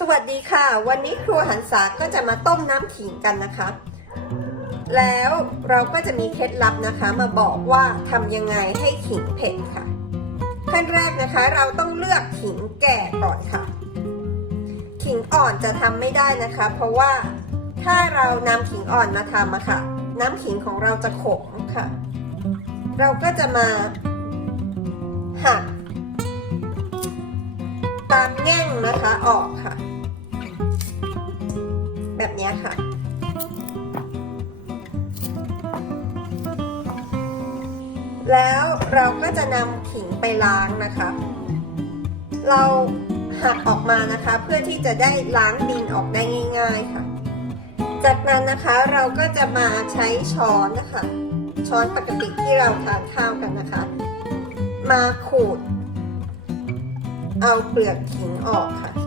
สวัสดีค่ะ วันนี้ครัวหันษาก็จะมาต้มน้ำขิงกันนะคะ แล้วเราก็จะมีเคล็ดลับนะคะมาบอกว่าทำยังไงให้ขิงเผ็ดค่ะ ขั้นแรกนะคะเราต้องเลือกขิงแก่ก่อนค่ะ ขิงอ่อนจะทำไม่ได้นะคะ เพราะว่าถ้าเรานำขิงอ่อนมาทำอะค่ะ น้ำขิงของเราจะขมค่ะ เราก็จะมาหักตามแง่งนะคะออกค่ะ แบบนี้ค่ะ แล้วเราก็จะนำขิงไปล้างนะคะ เราหักออกมานะคะ เพื่อที่จะได้ล้างดินออกได้ง่าย ๆค่ะ จากนั้นนะคะเราก็จะมาใช้ช้อนนะคะ ช้อนปกติที่เราทานข้าวกันนะคะ มาขูด เอาเปลือกขิงออกค่ะ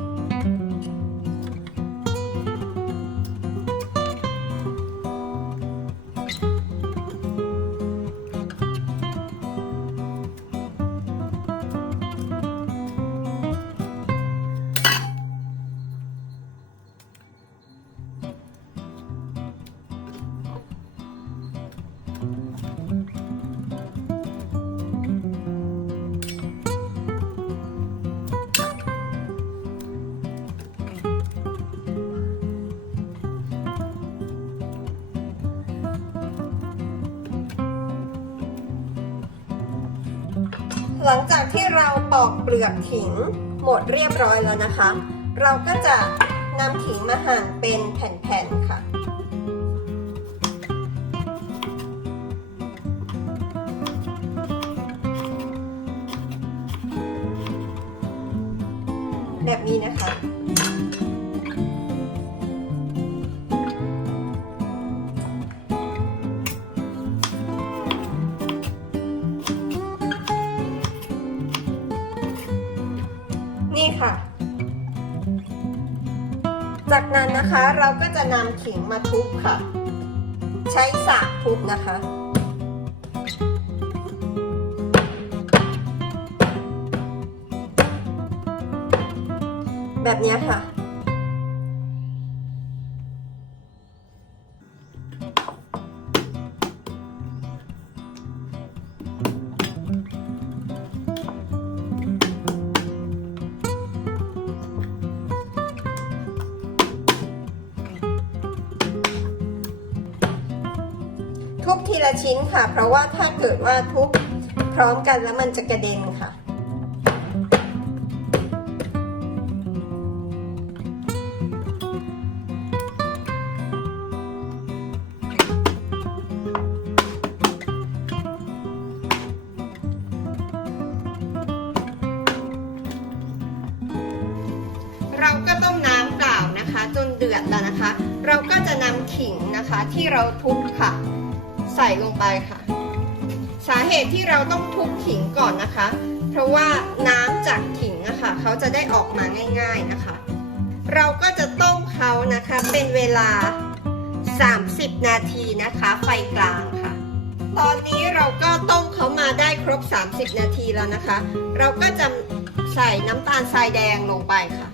หลังจากที่เราปอกเปลือกขิงหมดเรียบร้อยแล้วนะคะ เราก็จะนำขิงมาหั่นเป็นแผ่นๆค่ะแบบนี้นะคะ จากนั้นนะคะเราก็จะนำขิงมาทุบค่ะ ใช้สากทุบนะคะ แบบนี้ค่ะ ทุบทีละชิ้นค่ะ เพราะว่าถ้าเกิดว่าทุบพร้อมกันแล้วมันจะกระเด็นค่ะ เราก็ต้มน้ำเปล่านะคะ จนเดือดแล้วนะคะ เราก็จะนำขิงนะคะที่เราทุบค่ะ ใส่ลงไปค่ะ สาเหตุที่เราต้องทุบขิงก่อนนะคะ เพราะว่าน้ำจากขิงนะคะเขาจะได้ออกมาง่าย ๆนะคะ เราก็จะต้มเขานะคะเป็นเวลา 30 นาทีนะคะ ไฟกลางค่ะ ตอนนี้เราก็ต้มเขามาได้ครบ 30 นาทีแล้วนะคะ เราก็จะใส่น้ำตาลทรายแดงลงไปค่ะ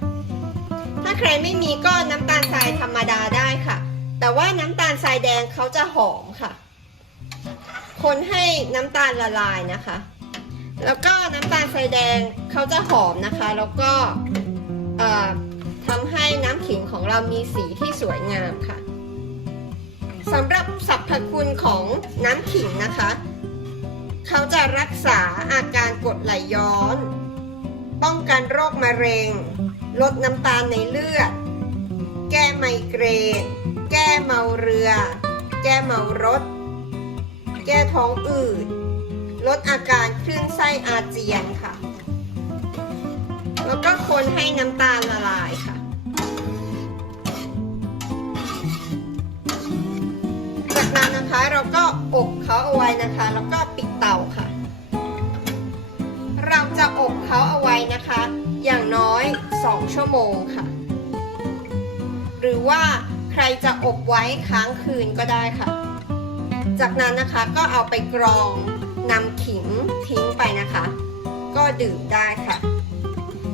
ถ้าใครไม่มีก็น้ำตาลทรายธรรมดาได้ค่ะ แต่ว่าน้ำตาลทรายแดงเขาจะหอมค่ะ คนให้น้ำตาลละลายนะคะ แล้วก็น้ำตาลทรายแดงเขาจะหอมนะคะ แล้วก็ทำให้น้ำขิงของเรามีสีที่สวยงามค่ะสำหรับสรรพคุณของน้ำขิงนะคะ เขาจะรักษาอาการกรดไหลย้อน ป้องกันโรคมะเร็ง ลดน้ำตาลในเลือด แก้ไมเกรน แก้เมาเรือ แก้เมารถ แก้ท้องอืด ลดอาการคลื่นไส้อาเจียนค่ะ แล้วก็คนให้น้ำตาลละลายค่ะจากนั้นนะคะเราก็อบเขาเอาไว้นะคะ แล้วก็ปิดเตาค่ะ เราจะอบเขาเอาไว้นะคะ อย่างน้อย 2 ชั่วโมงค่ะ หรือว่าใครจะอบไว้ค้างคืนก็ได้ค่ะ จากนั้นนะคะก็เอาไปกรองนำขิงทิ้งไปนะคะ ก็ดื่มได้ค่ะ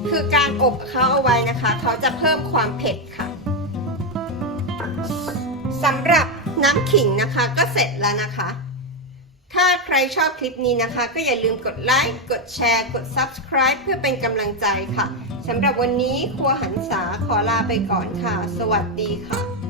คือการอบเขาเอาไว้นะคะ เขาจะเพิ่มความเผ็ดค่ะสำหรับน้ำขิงนะคะก็เสร็จแล้วนะคะ ถ้าใครชอบคลิปนี้นะคะ ก็อย่าลืมกดไลค์ กดแชร์ กด Subscribe เพื่อเป็นกำลังใจค่ะสำหรับวันนี้ครัวหันษาขอลาไปก่อนค่ะ สวัสดีค่ะ